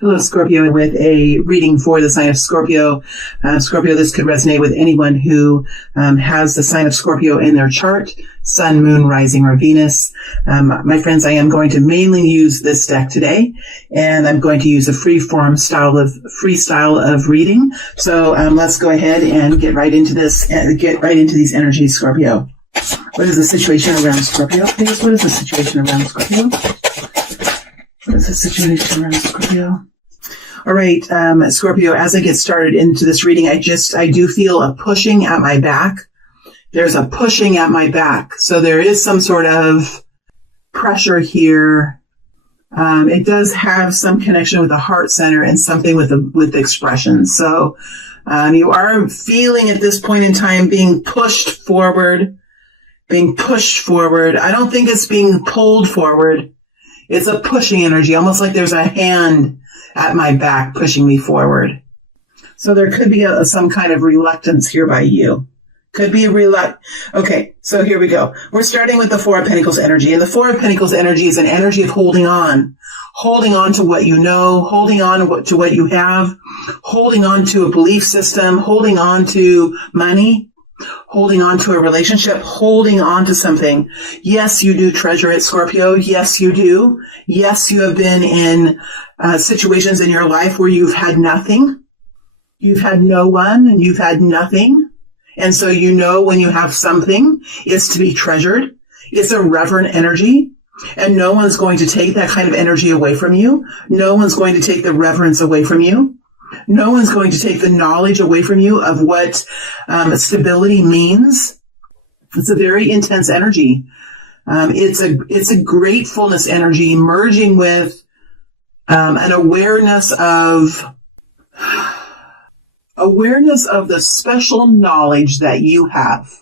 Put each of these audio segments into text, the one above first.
Hello, Scorpio, with a reading for the sign of Scorpio. Scorpio, this could resonate with anyone who has the sign of Scorpio in their chart, Sun, Moon, Rising, or Venus. My friends, I am going to mainly use this deck today, and I'm going to use a freeform style of reading. So let's go ahead and get right into this, get right into these energies, Scorpio. What is the situation around Scorpio, please? What is the situation around Scorpio? What is the situation around Scorpio? All right, Scorpio, as I get started into this reading, I do feel a pushing at my back. There's a pushing at my back. So there is some sort of pressure here. It does have some connection with the heart center and something with the expression. So you are feeling at this point in time being pushed forward. I don't think it's being pulled forward. It's a pushing energy, almost like there's a hand at my back pushing me forward. So there could be some kind of reluctance here by you. Could be Okay, so here we go. We're starting with the Four of Pentacles energy. And the Four of Pentacles energy is an energy of holding on to what you know, holding on to what you have, holding on to a belief system, holding on to money, holding on to a relationship, holding on to something. Yes, you do treasure it, Scorpio. Yes, you do. Yes, you have been in situations in your life where you've had nothing. You've had no one and you've had nothing. And so you know when you have something, it's to be treasured. It's a reverent energy. And no one's going to take that kind of energy away from you. No one's going to take the reverence away from you. No one's going to take the knowledge away from you of what stability means. It's a very intense energy. It's a gratefulness energy merging with an awareness of the special knowledge that you have,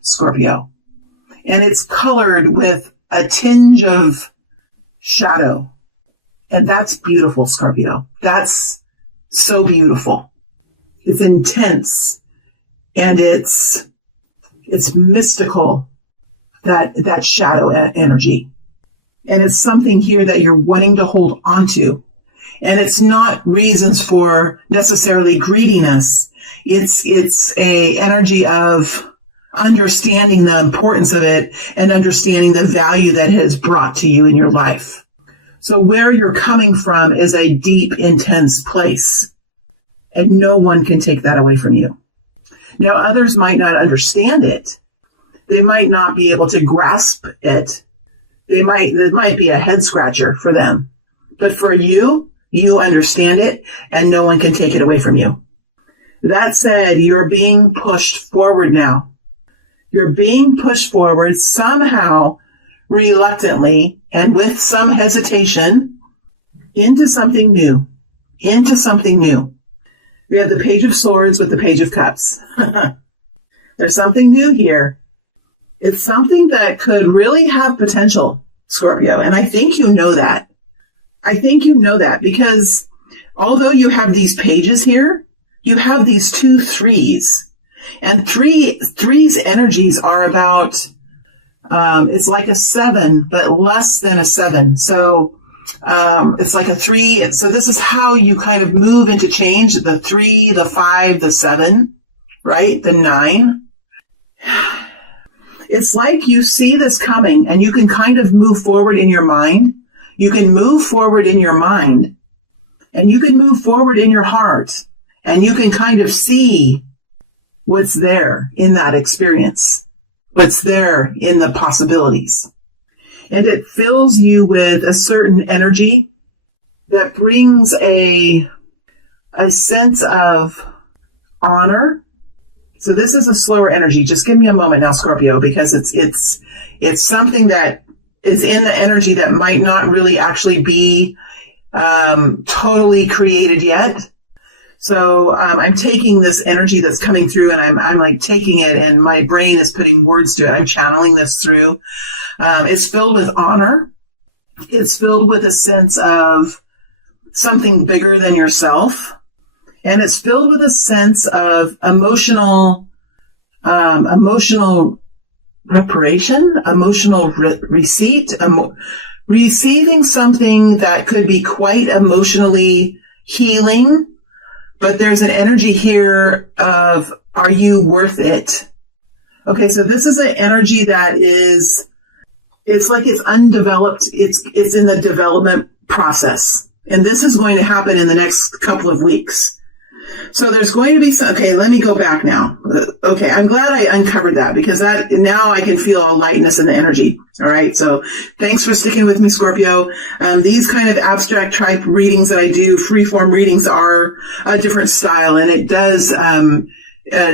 Scorpio. And it's colored with a tinge of shadow. And that's beautiful, Scorpio. That's so beautiful. It's intense and it's mystical, that shadow energy. And it's something here that you're wanting to hold onto. And it's not reasons for necessarily greediness. It's a energy of understanding the importance of it and understanding the value that it has brought to you in your life. So where you're coming from is a deep, intense place, and no one can take that away from you. Now, others might not understand it. They might not be able to grasp it. It might be a head scratcher for them. But for you, you understand it, and no one can take it away from you. That said, you're being pushed forward now. You're being pushed forward somehow, reluctantly, and with some hesitation, into something new. We have the Page of Swords with the Page of Cups. There's something new here. It's something that could really have potential, Scorpio. And I think you know that. Because although you have these pages here, you have these 2 threes. And threes energies are about it's like a 7, but less than a 7. So it's like a 3. So this is how you kind of move into change: the 3, the 5, the 7, right? The 9. It's like you see this coming and you can kind of move forward in your mind. You can move forward in your mind and you can move forward in your heart, and you can kind of see what's there in that experience. What's there in the possibilities. And it fills you with a certain energy that brings a sense of honor. So this is a slower energy. Just give me a moment now, Scorpio, because it's something that is in the energy that might not really actually be totally created yet. So I'm taking this energy that's coming through, and I'm like taking it, and my brain is putting words to it. I'm channeling this through. It's filled with honor. It's filled with a sense of something bigger than yourself. And it's filled with a sense of emotional reparation, emotional receipt, receiving something that could be quite emotionally healing, but there's an energy here of, are you worth it? Okay, so this is an energy that is, it's like it's undeveloped. It's in the development process. And this is going to happen in the next couple of weeks. So there's going to be some, okay, let me go back now. Okay, I'm glad I uncovered that, because that now I can feel a lightness in the energy. All right, so thanks for sticking with me, Scorpio. These kind of abstract type readings that I do, freeform readings, are a different style, and it does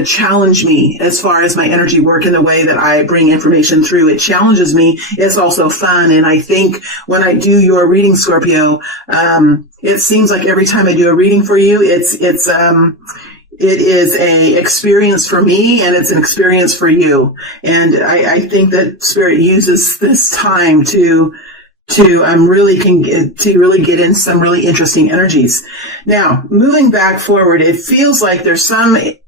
challenge me as far as my energy work and the way that I bring information through. It challenges me. It's also fun. And I think when I do your reading, Scorpio, it seems like every time I do a reading for you, it is a experience for me, and it's an experience for you. And I think that Spirit uses this time to really get in some really interesting energies. Now, moving back forward, it feels like there's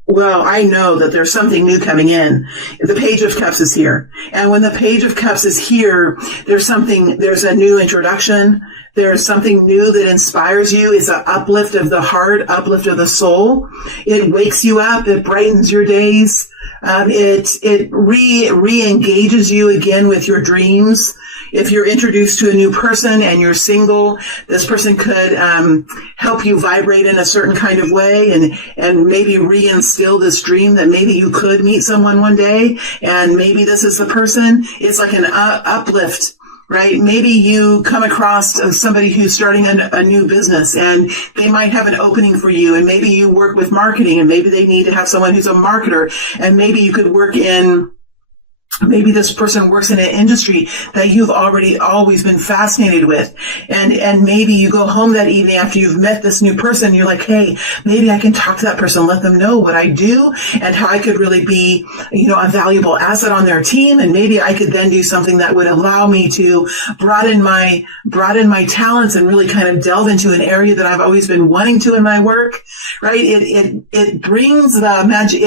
I know that there's something new coming in. The Page of Cups is here. And when the Page of Cups is here, there's a new introduction. There's something new that inspires you. It's an uplift of the heart, uplift of the soul. It wakes you up. It brightens your days. It re-engages you again with your dreams. If you're introduced to a new person and you're single, this person could help you vibrate in a certain kind of way, and maybe reinstill this dream that maybe you could meet someone one day, and maybe this is the person. It's like an uplift, right? Maybe you come across somebody who's starting a new business, and they might have an opening for you, and maybe you work with marketing, and maybe they need to have someone who's a marketer, and maybe you could maybe this person works in an industry that you've always been fascinated with. And maybe you go home that evening after you've met this new person, you're like, hey, maybe I can talk to that person, let them know what I do and how I could really be, a valuable asset on their team. And maybe I could then do something that would allow me to broaden my talents and really kind of delve into an area that I've always been wanting to in my work, right? It brings the magic,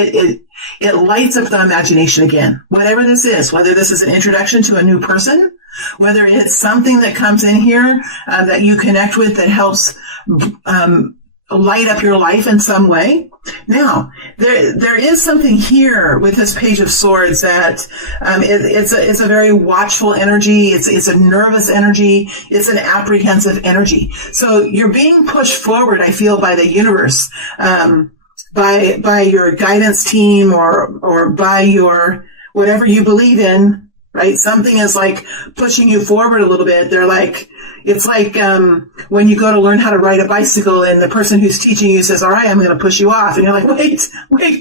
it lights up the imagination again. Whatever this is, whether this is an introduction to a new person, whether it's something that comes in here that you connect with that helps light up your life in some way. Now, there is something here with this Page of Swords that it's a very watchful energy. It's a nervous energy. It's an apprehensive energy. So you're being pushed forward, I feel, by the universe. By your guidance team or by your whatever you believe in, right? Something is like pushing you forward a little bit. It's like when you go to learn how to ride a bicycle and the person who's teaching you says, all right, I'm going to push you off. And you're like, wait,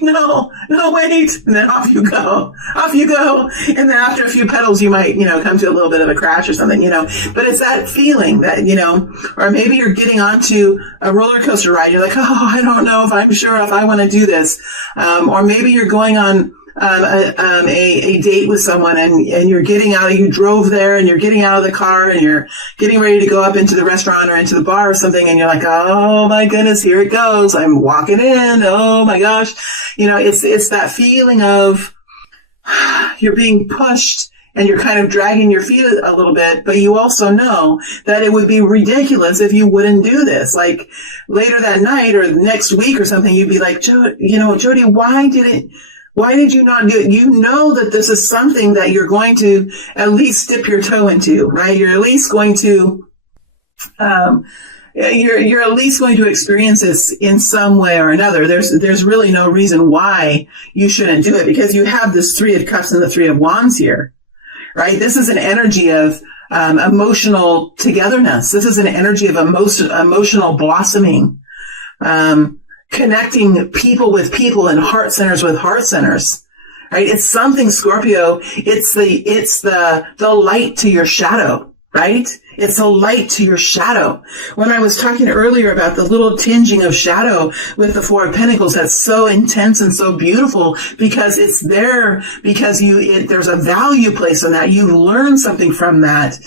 no, wait. And then off you go. And then after a few pedals, you might, come to a little bit of a crash or something, but it's that feeling that, or maybe you're getting onto a roller coaster ride. You're like, oh, I don't know if I'm sure if I want to do this. Or maybe you're going on a date with someone and you drove there and you're getting out of the car and you're getting ready to go up into the restaurant or into the bar or something, and you're like, oh my goodness, here it goes. I'm walking in. Oh my gosh. It's that feeling of you're being pushed and you're kind of dragging your feet a little bit, but you also know that it would be ridiculous if you wouldn't do this. Like later that night or next week or something, you'd be like, Jody, why did you not do it? You know that this is something that you're going to at least dip your toe into, right? You're at least going to, you're at least going to experience this in some way or another. There's really no reason why you shouldn't do it, because you have this Three of Cups and the Three of Wands here, right? This is an energy of emotional togetherness. This is an energy of emotional blossoming. Connecting people with people and heart centers with heart centers, right? It's something, Scorpio. It's the light to your shadow, right? It's a light to your shadow. When I was talking earlier about the little tinging of shadow with the Four of Pentacles, that's so intense and so beautiful because it's there because there's a value placed on that. You learn something from that.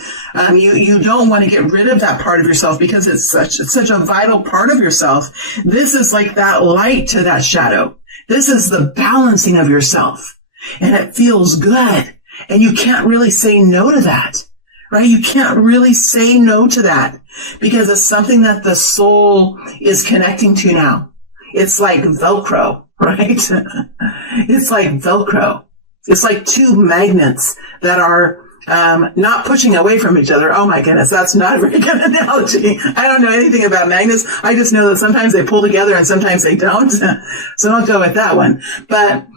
You don't want to get rid of that part of yourself because it's such a vital part of yourself. This is like that light to that shadow. This is the balancing of yourself, and it feels good, and you can't really say no to that. right? You can't really say no to that because it's something that the soul is connecting to now. It's like Velcro, right? It's like Velcro. It's like two magnets that are not pushing away from each other. Oh my goodness, that's not a very good analogy. I don't know anything about magnets. I just know that sometimes they pull together and sometimes they don't. So don't go with that one. But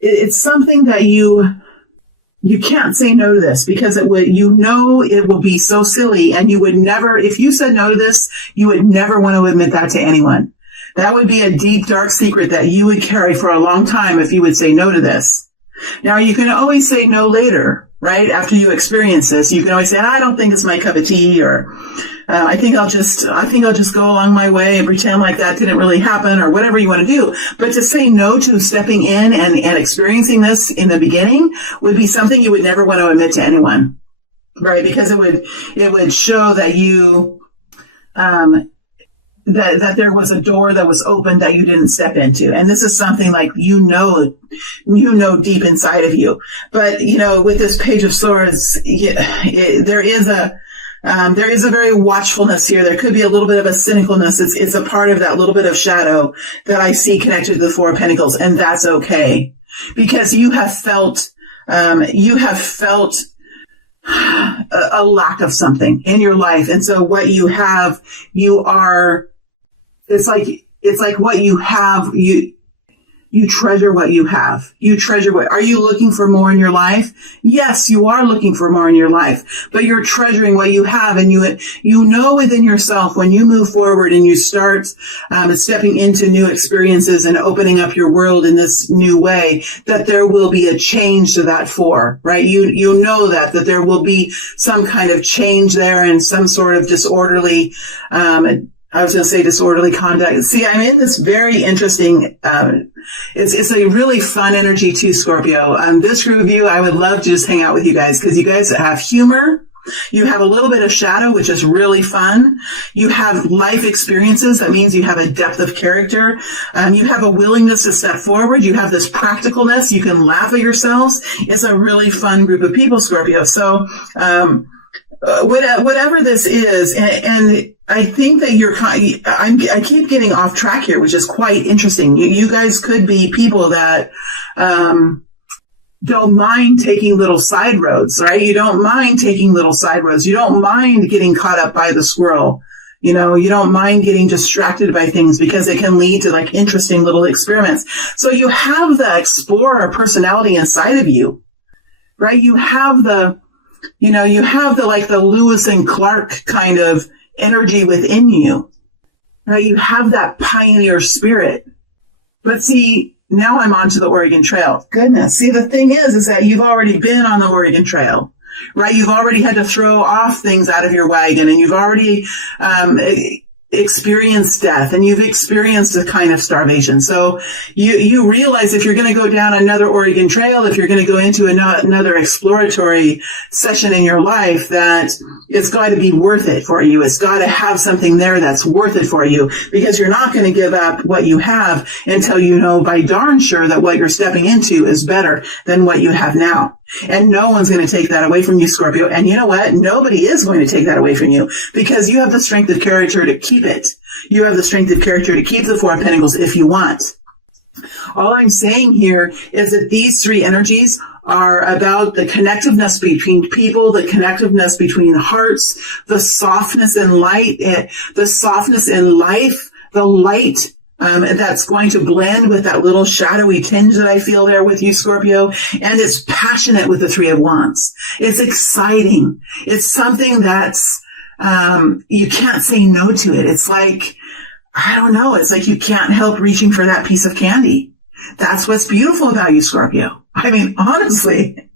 it's something that you can't say no to this because it will be so silly, and you would never, if you said no to this, you would never want to admit that to anyone. That would be a deep, dark secret that you would carry for a long time if you would say no to this. Now, you can always say no later, right? After you experience this, you can always say, I don't think it's my cup of tea, or I think I'll just go along my way and pretend like that didn't really happen, or whatever you want to do. But to say no to stepping in and experiencing this in the beginning would be something you would never want to admit to anyone, right? Because it would show that you, that there was a door that was open that you didn't step into. And this is something like, you know deep inside of you. But, with this Page of Swords, there is a very watchfulness here. There could be a little bit of a cynicalness. It's a part of that little bit of shadow that I see connected to the Four of Pentacles. And that's okay, because you have felt a lack of something in your life. And so what you have, it's like what you have, you treasure what you have. Are you looking for more in your life? Yes, you are looking for more in your life, but you're treasuring what you have. And you know within yourself, when you move forward and you start stepping into new experiences and opening up your world in this new way, that there will be a change to that four, right? You know that there will be some kind of change there and some sort of disorderly, I was going to say disorderly conduct. See, I'm in this very interesting, it's a really fun energy too, Scorpio. This group of you, I would love to just hang out with you guys because you guys have humor. You have a little bit of shadow, which is really fun. You have life experiences. That means you have a depth of character. You have a willingness to step forward. You have this practicalness. You can laugh at yourselves. It's a really fun group of people, Scorpio. So, whatever this is, and I think that I keep getting off track here, which is quite interesting. You guys could be people that, don't mind taking little side roads, right? You don't mind taking little side roads. You don't mind getting caught up by the squirrel. You don't mind getting distracted by things because it can lead to like interesting little experiments. So you have the explorer personality inside of you, right? You have the like the Lewis and Clark kind of energy within you, right? You have that pioneer spirit. But see, now I'm on to the Oregon Trail. Goodness. See, the thing is that you've already been on the Oregon Trail, right? You've already had to throw off things out of your wagon, and you've already experienced death, and you've experienced a kind of starvation. So you realize if you're going to go down another Oregon Trail, if you're going to go into another exploratory session in your life, that it's got to be worth it for you. It's got to have something there that's worth it for you, because you're not going to give up what you have until you know by darn sure that what you're stepping into is better than what you have now. And no one's going to take that away from you, Scorpio. And you know what? Nobody is going to take that away from you, because you have the strength of character to keep it. You have the strength of character to keep the Four of Pentacles if you want. All I'm saying here is that these three energies are about the connectiveness between people, the connectiveness between hearts, the softness in light, the softness in life, the light that's going to blend with that little shadowy tinge that I feel there with you, Scorpio. And it's passionate with the Three of Wands. It's exciting. It's something that's, you can't say no to it. It's like, I don't know. It's like you can't help reaching for that piece of candy. That's what's beautiful about you, Scorpio. I mean, honestly,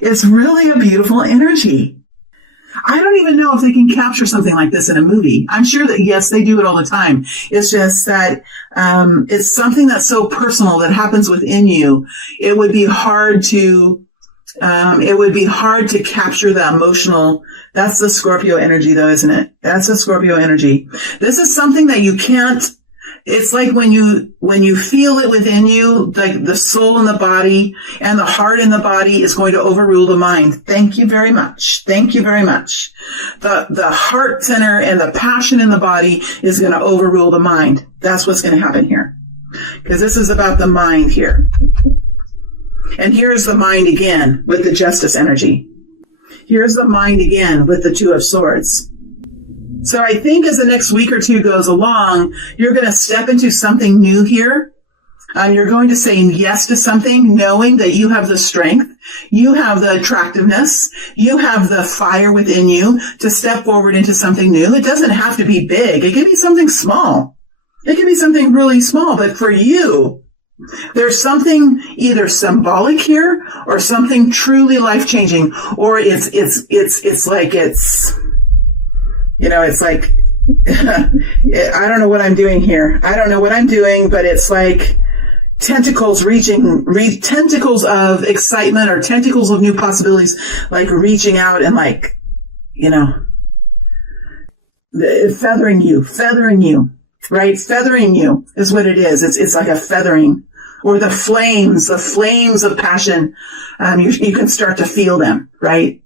it's really a beautiful energy. I don't even know if they can capture something like this in a movie. I'm sure that, yes, they do it all the time. It's just that it's something that's so personal that happens within you. It would be hard to capture the emotional. That's the Scorpio energy, though, isn't it? That's the Scorpio energy. This is something that you can't It's like when you feel it within you, like the soul in the body and the heart in the body is going to overrule the mind. Thank you very much. Thank you very much. The heart center and the passion in the body is going to overrule the mind. That's what's going to happen here. Because this is about the mind here. And here's the mind again with the justice energy. Here's the mind again with the Two of Swords. So I think as the next week or two goes along, you're going to step into something new here. You're going to say yes to something, knowing that you have the strength, you have the attractiveness, you have the fire within you to step forward into something new. It doesn't have to be big. It can be something small. It can be something really small. But for you, there's something either symbolic here or something truly life-changing, or it's like it's like, I don't know what I'm doing here. I don't know what I'm doing, but it's like tentacles tentacles of excitement or tentacles of new possibilities, like reaching out and like, feathering you, right? Feathering you is what it is. It's like a feathering, or the flames of passion. You can start to feel them, right?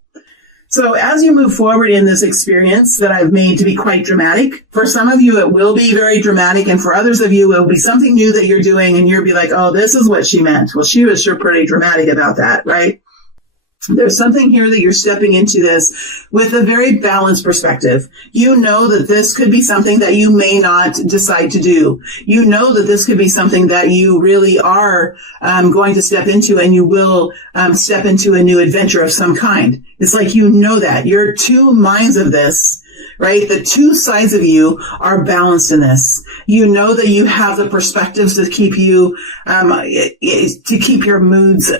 So as you move forward in this experience that I've made to be quite dramatic, for some of you it will be very dramatic, and for others of you it will be something new that you're doing and you'll be like, oh, this is what she meant. Well, she was sure pretty dramatic about that, right? There's something here that you're stepping into this with a very balanced perspective. You know that this could be something that you may not decide to do. You know that this could be something that you really are going to step into, and you will step into a new adventure of some kind. It's like that. You're two minds of this, right? The two sides of you are balanced in this. You know that you have the perspectives to keep you, to keep your moods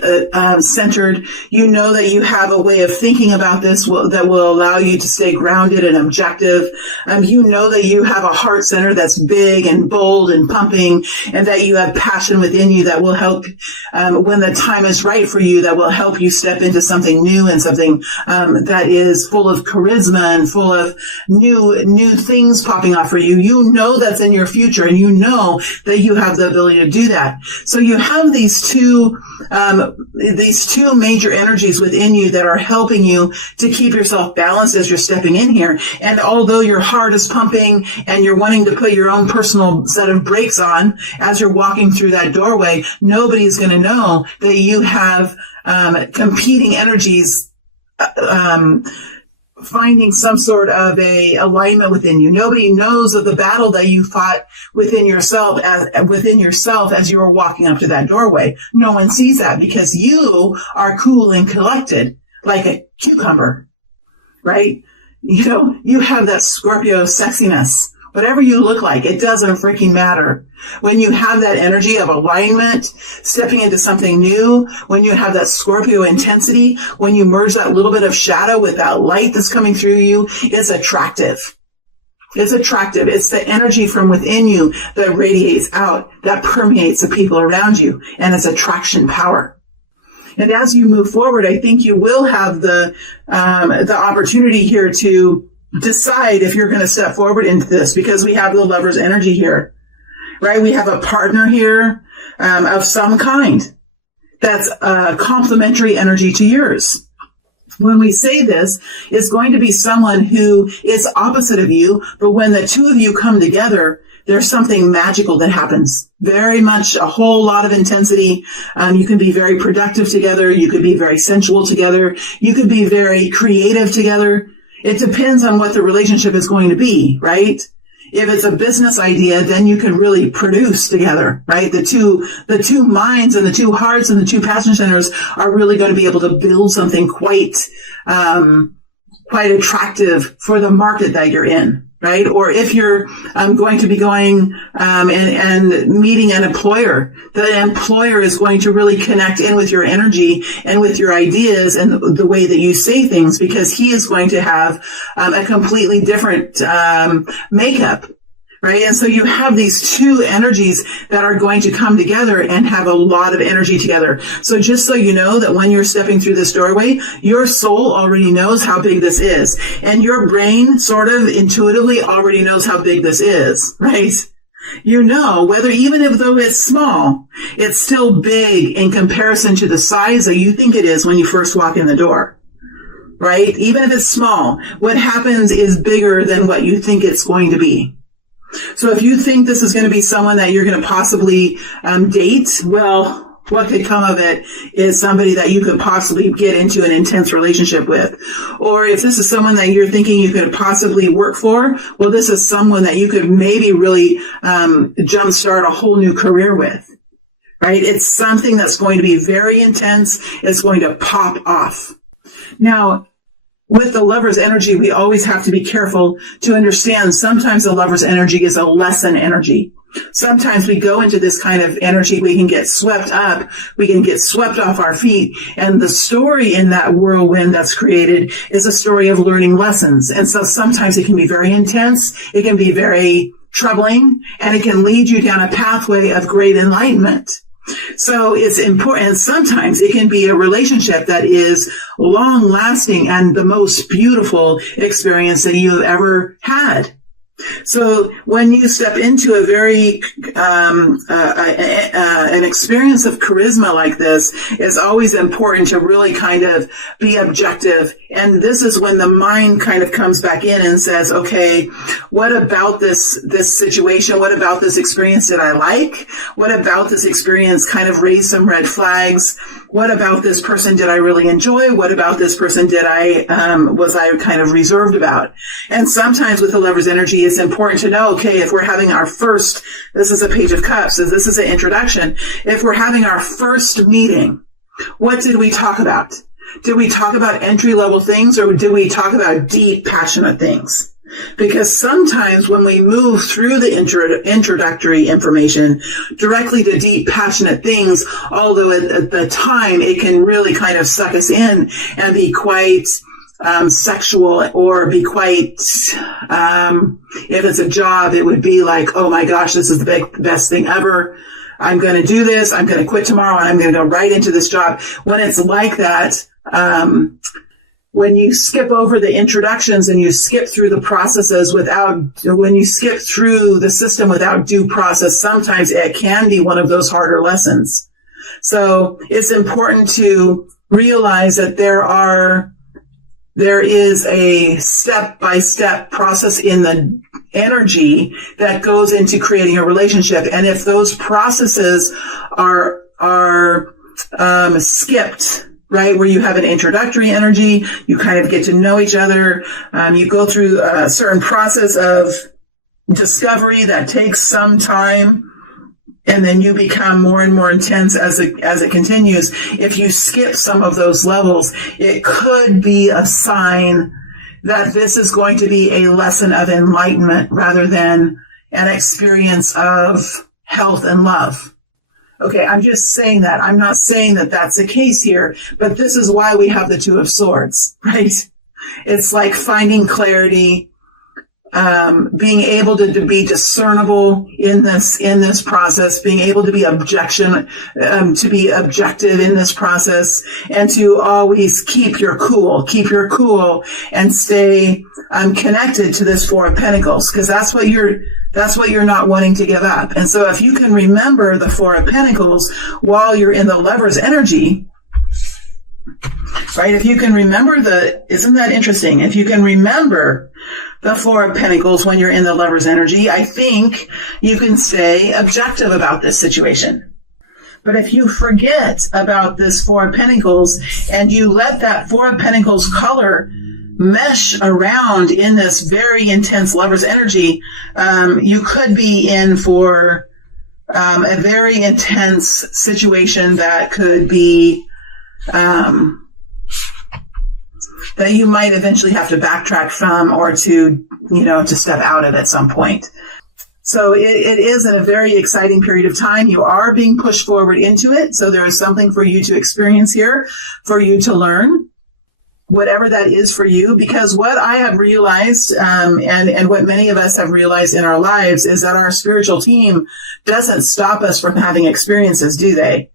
centered. You know that you have a way of thinking about this that will allow you to stay grounded and objective. You know that you have a heart center that's big and bold and pumping, and that you have passion within you that will help, when the time is right for you, that will help you step into something new and something that is full of charisma and full of new things popping off for you. You know that's in your future, and you know that you have the ability to do that. So you have these two major energies within you that are helping you to keep yourself balanced as you're stepping in here. And although your heart is pumping and you're wanting to put your own personal set of brakes on as you're walking through that doorway, nobody's going to know that you have competing energies finding some sort of a alignment within you. Nobody knows of the battle that you fought within yourself as you were walking up to that doorway. No one sees that because you are cool and collected like a cucumber, right? You have that Scorpio sexiness. Whatever you look like, it doesn't freaking matter. When you have that energy of alignment, stepping into something new, when you have that Scorpio intensity, when you merge that little bit of shadow with that light that's coming through you, it's attractive. It's attractive. It's the energy from within you that radiates out, that permeates the people around you, and it's attraction power. And as you move forward, I think you will have the opportunity here to decide if you're going to step forward into this, because we have the Lover's energy here, right? We have a partner here of some kind that's a complementary energy to yours. When we say this, it's going to be someone who is opposite of you, but when the two of you come together, there's something magical that happens. Very much a whole lot of intensity. You can be very productive together. You could be very sensual together. You could be very creative together. It depends on what the relationship is going to be, right? If it's a business idea, then you can really produce together, right? The two minds and the two hearts and the two passion centers are really going to be able to build something quite attractive for the market that you're in, right? Or if you're going to be going and meeting an employer, the employer is going to really connect in with your energy and with your ideas and the way that you say things, because he is going to have a completely different makeup. Right? And so you have these two energies that are going to come together and have a lot of energy together. So just so you know that when you're stepping through this doorway, your soul already knows how big this is. And your brain sort of intuitively already knows how big this is, right? You know, whether even if though it's small, it's still big in comparison to the size that you think it is when you first walk in the door, right? Even if it's small, what happens is bigger than what you think it's going to be. So if you think this is going to be someone that you're going to possibly date, well, what could come of it is somebody that you could possibly get into an intense relationship with. Or if this is someone that you're thinking you could possibly work for, well, this is someone that you could maybe really jumpstart a whole new career with, right? It's something that's going to be very intense. It's going to pop off. Now, with the lover's energy, we always have to be careful to understand sometimes the lover's energy is a lesson energy. Sometimes we go into this kind of energy, we can get swept up, we can get swept off our feet, and the story in that whirlwind that's created is a story of learning lessons. And so sometimes it can be very intense, it can be very troubling, and it can lead you down a pathway of great enlightenment. So it's important. Sometimes it can be a relationship that is long lasting and the most beautiful experience that you've ever had. So when you step into a very an experience of charisma like this, it's always important to really kind of be objective. And this is when the mind kind of comes back in and says, okay, what about this situation? What about this experience did I like? What about this experience kind of raised some red flags? What about this person did I really enjoy? What about this person was I kind of reserved about? And sometimes with the lover's energy, it's important to know, okay, if we're having our first, this is a page of cups, so this is an introduction. If we're having our first meeting, what did we talk about? Did we talk about entry-level things, or did we talk about deep, passionate things? Because sometimes when we move through the introductory information directly to deep, passionate things, although at the time it can really kind of suck us in and be quite sexual, or be quite, if it's a job, it would be like, oh my gosh, this is the best thing ever. I'm going to do this. I'm going to quit tomorrow and I'm going to go right into this job. When it's like that, when you skip over the introductions and you skip through the processes when you skip through the system without due process, sometimes it can be one of those harder lessons. So it's important to realize that there is a step-by-step process in the energy that goes into creating a relationship. And if those processes are skipped, right, where you have an introductory energy, you kind of get to know each other, you go through a certain process of discovery that takes some time, and then you become more and more intense as it continues. If you skip some of those levels, it could be a sign that this is going to be a lesson of enlightenment rather than an experience of health and love. Okay, I'm just saying that. I'm not saying that that's the case here, but this is why we have the Two of Swords, right? It's like finding clarity, being able to be discernible in this process, being able to be objective in this process, and to always keep your cool and stay connected to this Four of Pentacles, because that's what you're not wanting to give up. And so if you can remember the Four of Pentacles while you're in the lover's energy, right? If you can remember isn't that interesting? If you can remember the Four of Pentacles when you're in the lover's energy, I think you can stay objective about this situation. But if you forget about this Four of Pentacles and you let that Four of Pentacles color mesh around in this very intense lover's energy, you could be in for a very intense situation that could be that you might eventually have to backtrack from, or to step out of at some point. So it is in a very exciting period of time. You are being pushed forward into it. So there is something for you to experience here, for you to learn, whatever that is for you. Because what I have realized, and what many of us have realized in our lives, is that our spiritual team doesn't stop us from having experiences, do they?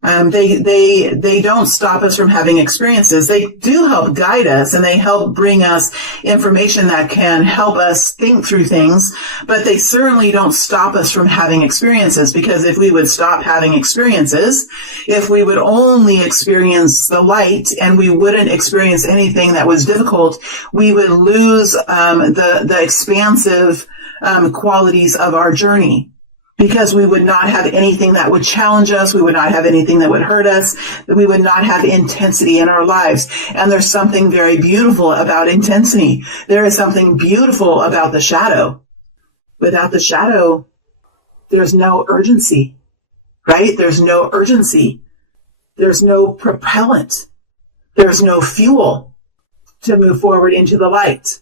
They don't stop us from having experiences. They do help guide us, and they help bring us information that can help us think through things, but they certainly don't stop us from having experiences, because if we would stop having experiences, if we would only experience the light and we wouldn't experience anything that was difficult, we would lose the expansive qualities of our journey. Because we would not have anything that would challenge us. We would not have anything that would hurt us. We would not have intensity in our lives. And there's something very beautiful about intensity. There is something beautiful about the shadow. Without the shadow, there's no urgency, right? There's no urgency. There's no propellant. There's no fuel to move forward into the light.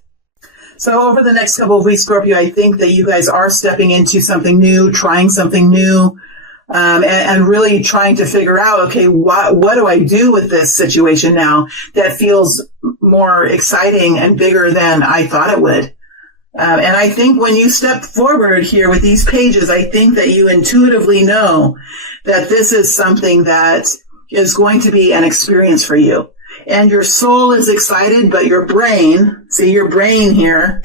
So over the next couple of weeks, Scorpio, I think that you guys are stepping into something new, trying something new, and really trying to figure out, okay, what do I do with this situation now that feels more exciting and bigger than I thought it would? And I think when you step forward here with these pages, I think that you intuitively know that this is something that is going to be an experience for you. And your soul is excited, but your brain, see your brain here,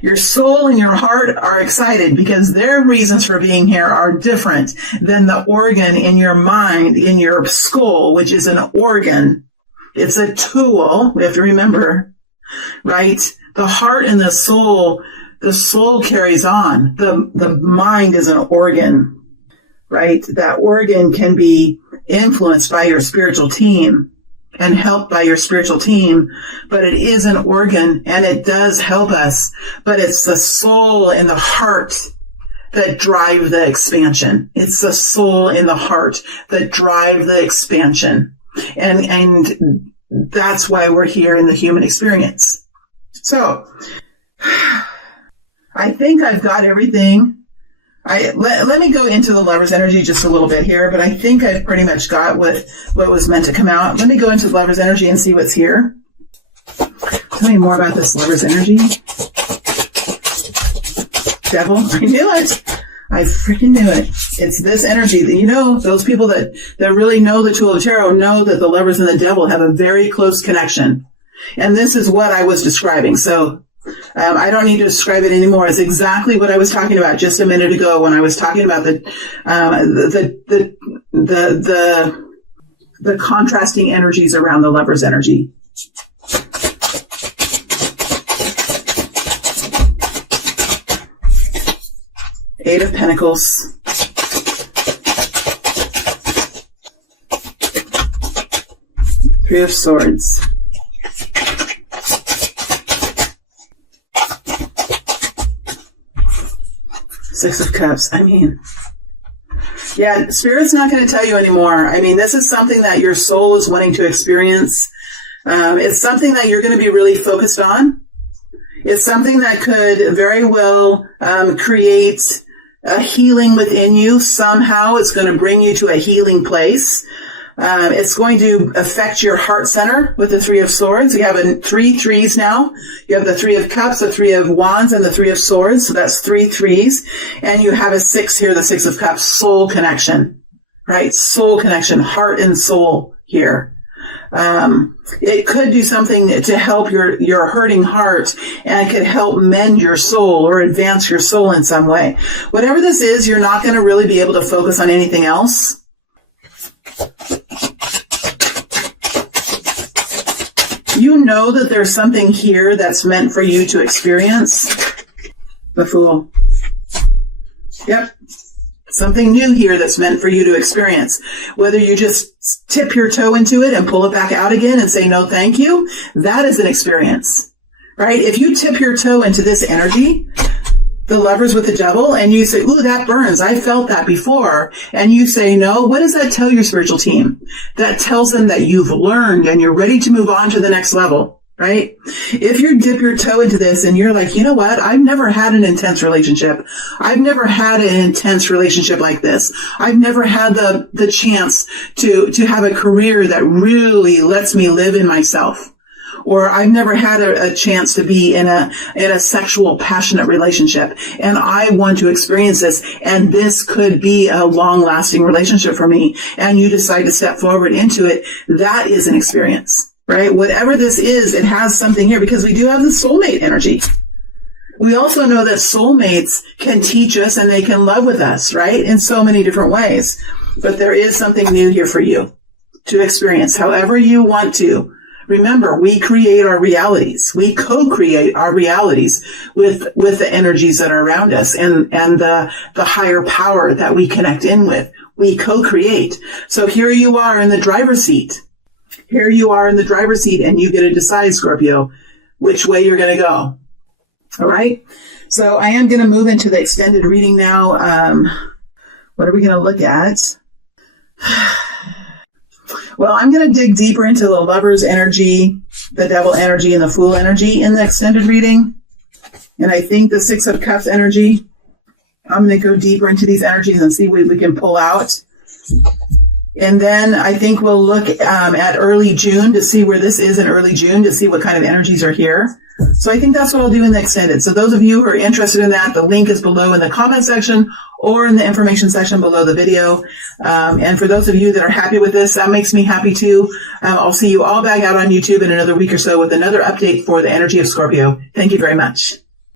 your soul and your heart are excited because their reasons for being here are different than the organ in your mind, in your skull, which is an organ. It's a tool. We have to remember, right? The heart and the soul carries on. The mind is an organ, right? That organ can be influenced by your spiritual team and helped by your spiritual team, but it is an organ and it does help us, but it's the soul and the heart that drive the expansion. It's the soul and the heart that drive the expansion. And that's why we're here in the human experience. So I think I've got everything. Let me go into the Lover's energy just a little bit here, but I think I've pretty much got what was meant to come out. Let me go into the Lover's energy and see what's here. Tell me more about this Lover's energy. Devil, I knew it. I freaking knew it. It's this energy that, you know, those people that really know the tool of tarot know that the Lovers and the Devil have a very close connection. And this is what I was describing. So I don't need to describe it anymore. It's exactly what I was talking about just a minute ago when I was talking about the contrasting energies around the Lover's energy. Eight of Pentacles. Three of Swords. Six of Cups. I mean, yeah, Spirit's not going to tell you anymore. I mean, this is something that your soul is wanting to experience. It's something that you're going to be really focused on. It's something that could very well create a healing within you. Somehow it's going to bring you to a healing place. It's going to affect your heart center with the Three of Swords. You have three threes now. You have the Three of Cups, the Three of Wands, and the Three of Swords. So that's three threes. And you have a six here, the Six of Cups, soul connection, right? Soul connection, heart and soul here. It could do something to help your hurting heart, and it could help mend your soul or advance your soul in some way. Whatever this is, you're not going to really be able to focus on anything else. You know that there's something here that's meant for you to experience. The Fool. Yep. Something new here that's meant for you to experience. Whether you just tip your toe into it and pull it back out again and say no thank you, that is an experience, right? If you tip your toe into this energy, the Lovers with the Devil, and you say, ooh, that burns. I felt that before. And you say no. What does that tell your spiritual team? That tells them that you've learned and you're ready to move on to the next level, right? If you dip your toe into this and you're like, you know what? I've never had an intense relationship. I've never had an intense relationship like this. I've never had the chance to have a career that really lets me live in myself. or I've never had a chance to be in a sexual, passionate relationship, and I want to experience this, and this could be a long-lasting relationship for me, and you decide to step forward into it. That is an experience, right? Whatever this is, it has something here, because we do have the soulmate energy. We also know that soulmates can teach us and they can love with us, right? In so many different ways. But there is something new here for you to experience however you want to. Remember, we create our realities. We co-create our realities with the energies that are around us and the higher power that we connect in with. We co-create. So here you are in the driver's seat. Here you are in the driver's seat, and you get to decide, Scorpio, which way you're going to go. All right. So I am going to move into the extended reading now. What are we going to look at? Well, I'm going to dig deeper into the Lover's energy, the Devil energy, and the Fool energy in the extended reading. And I think the Six of Cups energy, I'm going to go deeper into these energies and see what we can pull out. And then I think we'll look at early June to see where this is in early June, to see what kind of energies are here. So I think that's what I'll do in the extended. So those of you who are interested in that, the link is below in the comment section or in the information section below the video. And for those of you that are happy with this, that makes me happy too. I'll see you all back out on YouTube in another week or so with another update for the energy of Scorpio. Thank you very much.